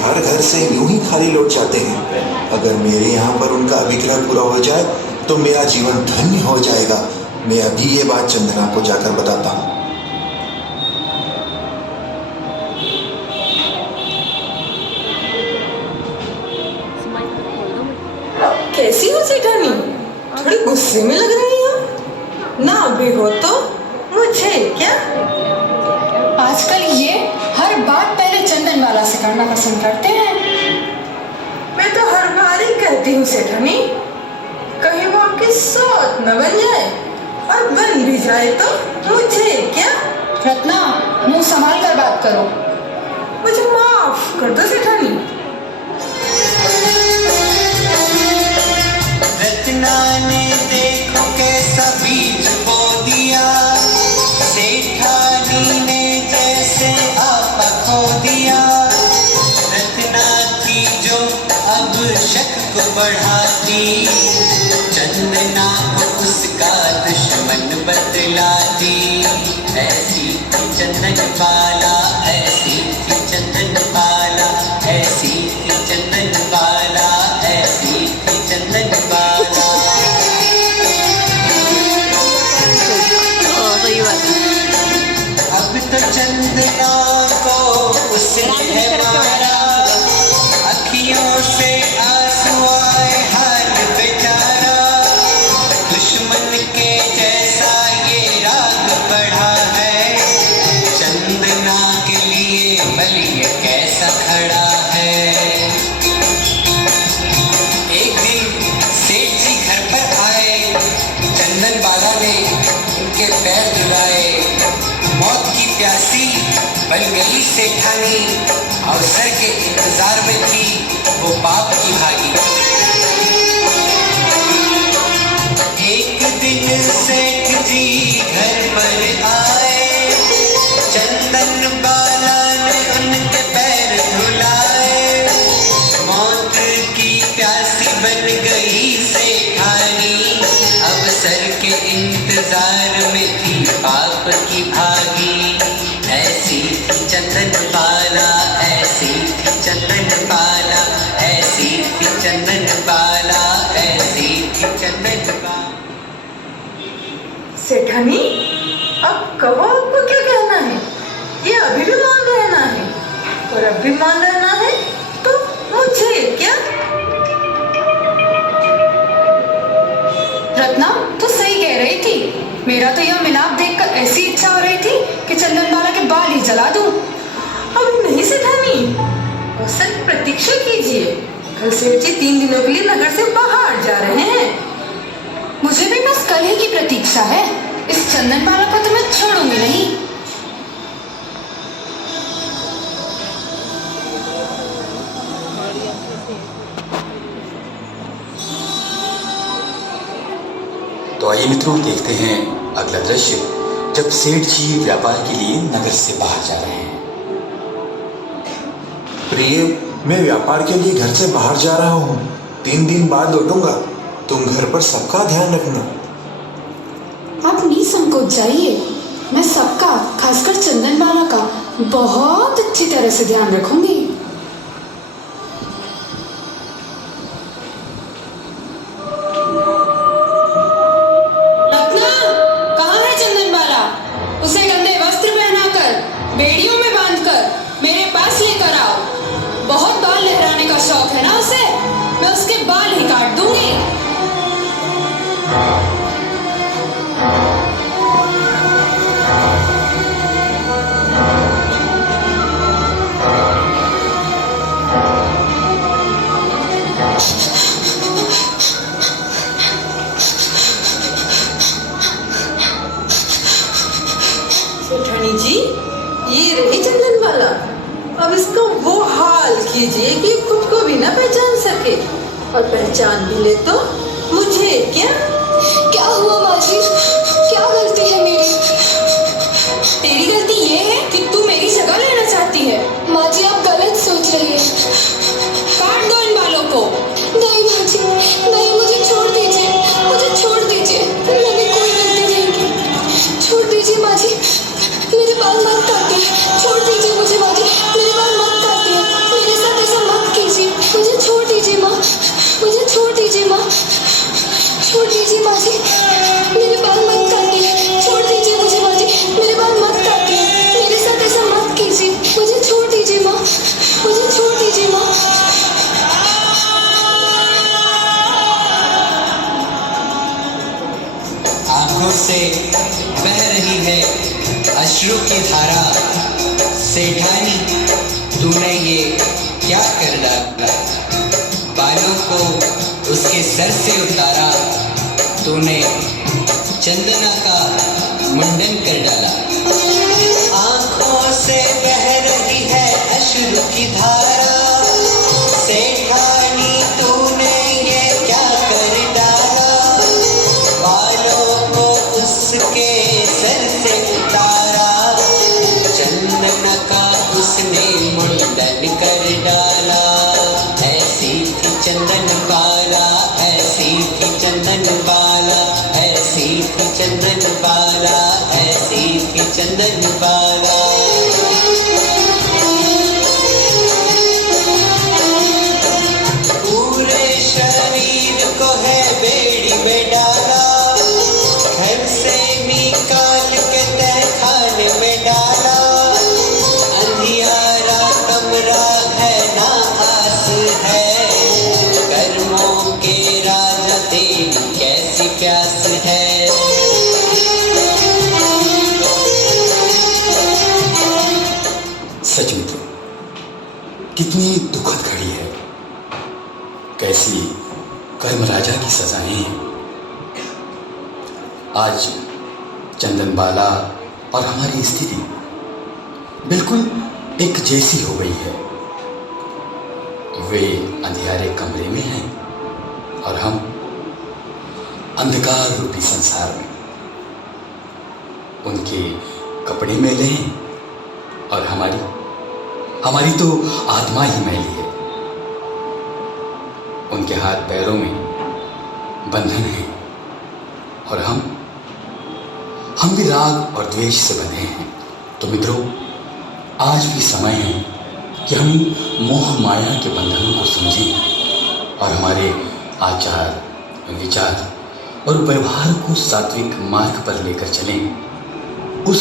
हर घर से यूं ही खाली लौट जाते हैं। अगर मेरे यहाँ पर उनका अभिग्रह पूरा हो जाए तो मेरा जीवन धन्य हो जाएगा। मैं अभी ये बात चंदना को जाकर बताता हूँ। कैसी हो सेठानी? थोड़ी गुस्से में लग रही हो। ना भी हो तो मुझे क्या? आजकल ये हर बात पहले चंदन वाला से करना पसंद करते हैं। मैं तो हर बार ही कहती हूँ सेठानी, कहीं वो आपकी सौत न बन जाए, और बन भी जाए तो मुझे क्या? रत्ना, मुंह संभाल कर बात करो। मुझे माफ कर दो सेठानी। रत्ना ने देखो कैसा बीज बो दिया, सेठानी ने जैसे आपा खो दिया। रत्ना की जो अब शक को बढ़ाती, चंदना को उसका दुश्मन बतलाती। ऐसी थी चंदन बाला, ऐसी थी चंदन बाला, ऐसी थी चंदन बाला, ऐसी थी चंदन बाला। अब तो चंदना को उसने मारा, अखियों से आंसू आए हाल बेचारा। दुश्मन के जैसा ये राग बढ़ा है, चंदना के लिए बलि कैसा खड़ा है। एक दिन सेठ जी घर पर आए, चंदन बाला ने उनके पैर धुलाए। मौत की प्यासी बन गई सेठानी, अवसर के इंतजार में थी वो पाप की भागी। एक दिन सेठ जी घर पर आए, चंदन बाला ने उनके पैर धुलाए। मौत की प्यासी बन गई सेठानी, अवसर के इंतजार में थी पाप की भागी। ऐसी थी चंदन बाला, ऐसी थी चंदन बाला, ऐसी थी चंदन बाला, ऐसी थी चंदन बाला। सेठानी, अब कहो आपको क्या कहना है? ये अभी भी मान रहना है, और अब भी मान रहना है तो मुझे क्या? रत्ना, तू सही कह रही थी। मेरा तो यह मिलाप देखकर ऐसी इच्छा हो रही थी कि चंदन बाला के बाल ही जला दूं। अब नहीं सेठानी, अवसर की प्रतीक्षा कीजिए। कल सेठ जी 3 दिनों के लिए नगर से बाहर जा रहे हैं। मुझे भी बस कल ही की प्रतीक्षा है। इस चंदन बाला को तो मैं छोड़ूंगी नहीं। तो आइए मित्रों, देखते हैं अगला दृश्य, जब सेठ जी व्यापार के लिए नगर से बाहर जा रहे हैं। प्रिय, मैं व्यापार के लिए घर से बाहर जा रहा हूँ। 3 दिन बाद लौटूंगा। तुम घर पर सबका ध्यान रखना। आप निसंकोच जाइए। मैं सबका, खासकर चंदन बाला का बहुत अच्छी तरह से ध्यान रखूंगी। रत्ना, कहाँ है चंदन बाला? उसे गंदे वस्त्र पहनाकर, बेड़ियों में बांधकर मेरे पास लेकर आओ। बहुत बाल लहराने का शौक है ना उसे। मैं उसके बाल ही काट दूंगी। सेठानी जी, ये रही चंदन बाला। अब इसका वो हाल कीजिए कि खुद को भी ना पहचान सके, और पहचान भी ले तो मुझे क्या? क्या हुआ माँ जी? क्या गलती है मेरी? तेरी गलती ये है कि तू मेरी जगह लेना चाहती है। माँ जी, आप गलत सोच रही हैं। काट दो इन बालों को। नहीं माँ जी, नहीं, मुझे छोड़ दीजिए, मुझे छोड़ दीजिए। मैंने कोई गलती नहीं की। छोड़ दीजिए माँ जी, मेरे बाल मत काटिए। छोड़ दीजिए मुझे माँ जी, मेरे बाल मत काटिए। मेरे साथ ऐसा ये क्या कर डाला, बालों को उसके सर से उतारा, तूने चंदना का मुंडन कर डाला। आंखों से बह रही है अश्रु की धारा, सेठानी तूने ये क्या कर डाला, बालों को उसके सर से उतारा, चंदना का उसने मुंडन कर डाला। ऐसी थी चंदन बाला, ऐसी थी चंदन बाला, ऐसी थी चंदन बाला, ऐसी थी चंदन बाला। पूरे शरीर को है बेड़ी में डाला, घर से निकाल के तहखाने में डाला, अंधियारा कमरा है ना आस है, कर्मों के राजा तेरी कैसी प्यास है। सच मित्रों, कितनी दुखद घड़ी है, कैसी कर्म राजा की सजाएं हैं। आज चंदनबाला और हमारी स्थिति बिल्कुल एक जैसी हो गई है। वे अंधियारे कमरे में हैं और हम अंधकार रूपी संसार में। उनके कपड़े मैले हैं और हमारी तो आत्मा ही मैली है। उनके हाथ पैरों में बंधन है और हम भी राग और द्वेष से बंधे हैं। तो मित्रों, आज भी समय है कि हम मोह माया के बंधनों को समझें और हमारे आचार, विचार और व्यवहार को सात्विक मार्ग पर लेकर चलें, उस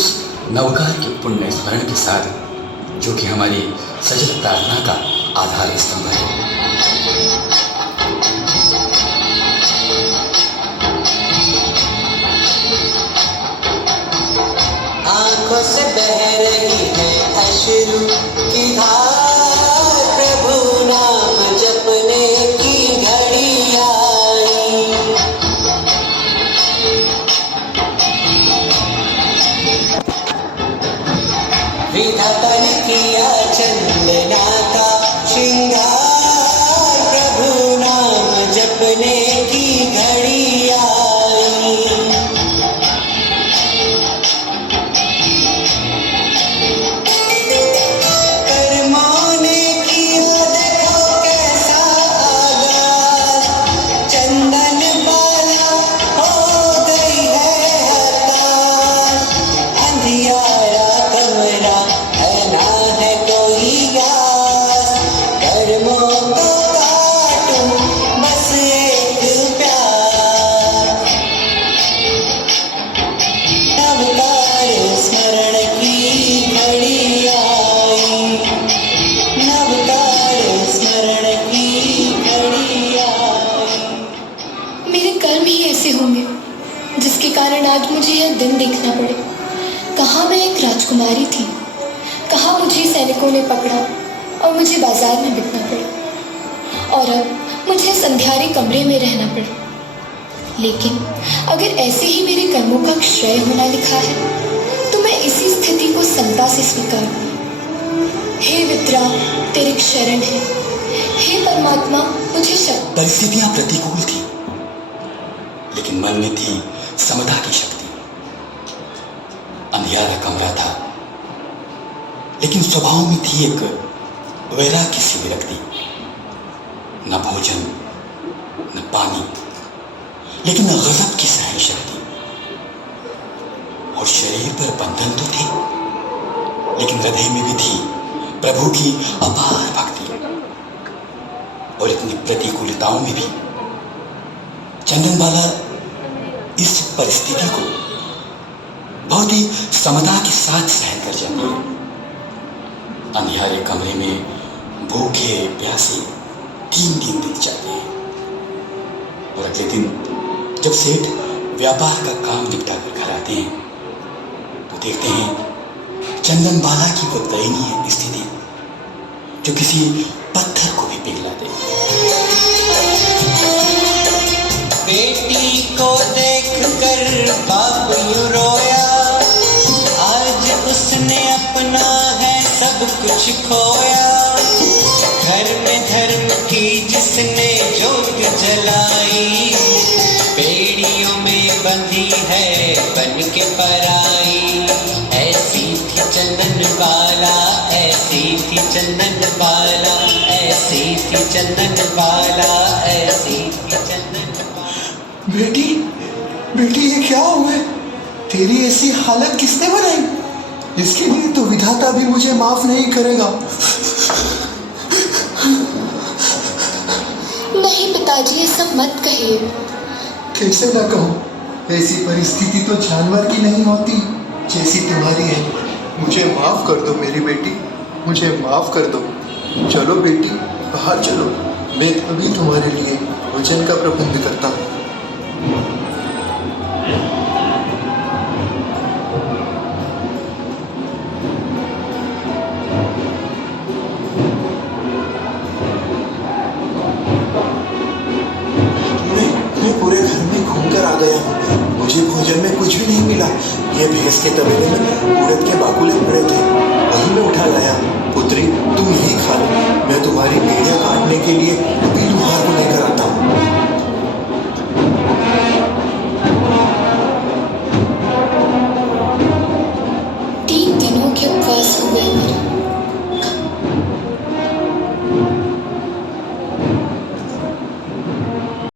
नवकार के पुण्य स्मरण के साथ, जो कि हमारी सजल प्रार्थना का आधार स्तंभ है। आंखों से बह रही है अश्रु की धार, प्रभु नाम जपने की घड़ी आई। विधाता ने किया चंदना का श्रृंगार, प्रभु नाम जपने की घड़ी आई। कर्मों ने किया देखो कैसा आगाज, चंदन बाला हो गई है हताश, अंधियारा कमरा है ना है कोई आस, कर्मों को काटूं बस एक प्यार। नवकार स्मरण की घड़ी आई, नवकार स्मरण की घड़ी आई। मेरे कर्म ही ऐसे होंगे जिसके कारण आज मुझे यह दिन देखना पड़े। कहाँ मैं एक राजकुमारी थी, कहाँ मुझे सैनिकों ने पकड़ा और मुझे बाजार में बिकना पड़ा, और अब मुझे इस अंधियारे कमरे में रहना पड़ा। लेकिन अगर ऐसे ही मेरे कर्मों का क्षय होना लिखा है, तो मैं इसी स्थिति को समता से स्वीकार करूं। हे विद्रा, तेरी शरण है। हे परमात्मा, मुझे शक्ति। परिस्थितियां प्रतिकूल थी, लेकिन मन में थी समता की शक्ति। अंधियारा कमरा था, लेकिन स्वभाव में थी एक वैराग्य सी विरक्ति। न भोजन न पानी, लेकिन गजब की सहन शक्ति। और शरीर पर बंधन तो थे, लेकिन हृदय में भी थी प्रभु की अपार भक्ति। और इतनी प्रतिकूलताओं में भी चंदनबाला इस परिस्थिति को बहुत ही समता के साथ सहन कर जाती है। अंधियारे कमरे में भूखे प्यासे 3 दिन बीत जाते हैं, और अगले दिन जब सेठ व्यापार का काम निपटा कर घर आते हैं, तो देखते हैं चंदनबाला की वो दयनीय स्थिति, जो किसी पत्थर को भी पिघला दे। बेटी को देखकर बाप यूं रोया, आज उसने अपना है सब कुछ खोया। घर में धर्म की जिसने ज्योत जलाई, बेड़ियों में बंधी है बन के पराई। ऐसी थी चंदन बाला, ऐसी थी चंदन बाला, ऐसी थी चंदन बाला, ऐसी थी चंदन बाला। बेटी, बेटी ये क्या हुआ है? तेरी ऐसी हालत किसने बनाई? इसके लिए तो विधाता भी मुझे माफ नहीं करेगा। नहीं पिताजी, ये सब मत कहिए। कैसे ना कहूँ, ऐसी परिस्थिति तो जानवर की नहीं होती जैसी तुम्हारी है। मुझे माफ कर दो मेरी बेटी, मुझे माफ कर दो। चलो बेटी, बाहर चलो, मैं अभी तुम्हारे लिए भोजन का प्रबंध करता हूँ। मैं पूरे घर में घूमकर आ गया हूँ, मुझे भोजन में कुछ भी नहीं मिला। ये भैंस के तबेले में उड़द के बाकुले पड़े थे, वही मैं उठा लाया। पुत्री, तुम यही खा लो, मैं तुम्हारी भेड़िया काटने के लिए अभी